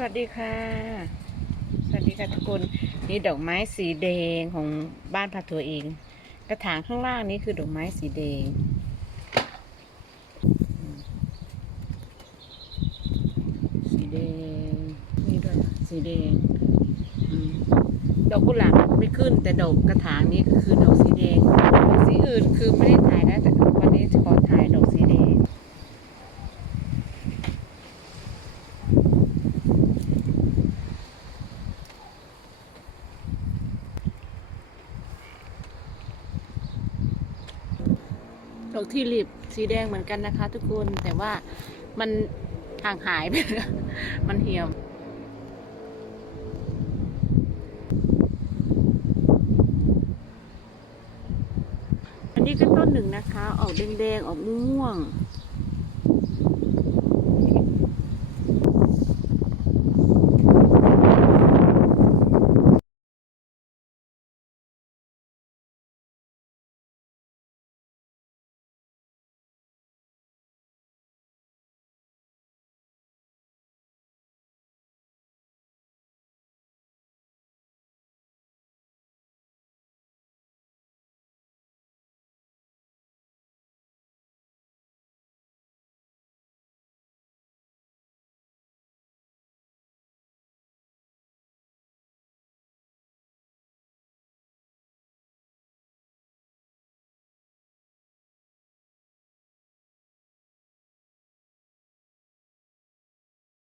สวัสดีค่ะ สวัสดีค่ะทุกคน นี่ดอกไม้สีแดงของบ้านพัทัวเอง กระถางข้างล่างนี้คือดอกไม้สีแดง สีแดง นี่ด้วยค่ะสีแดงอดอกกุหลาบไม่ขึ้นแต่ดอกกระถางนี้ก็คือดอกสีแดง สีอื่นคือไม่ได้ถ่ายนะแต่วันนี้ขอถ่ายดอกสีแดง ดอกทิลิปสีแดงเหมือนกันนะคะ ทุกคนแต่ว่ามันห่างหายไปมันเหี่ยวอันนี้ก็ต้นหนึ่งนะคะ ออกแดงๆออกม่วง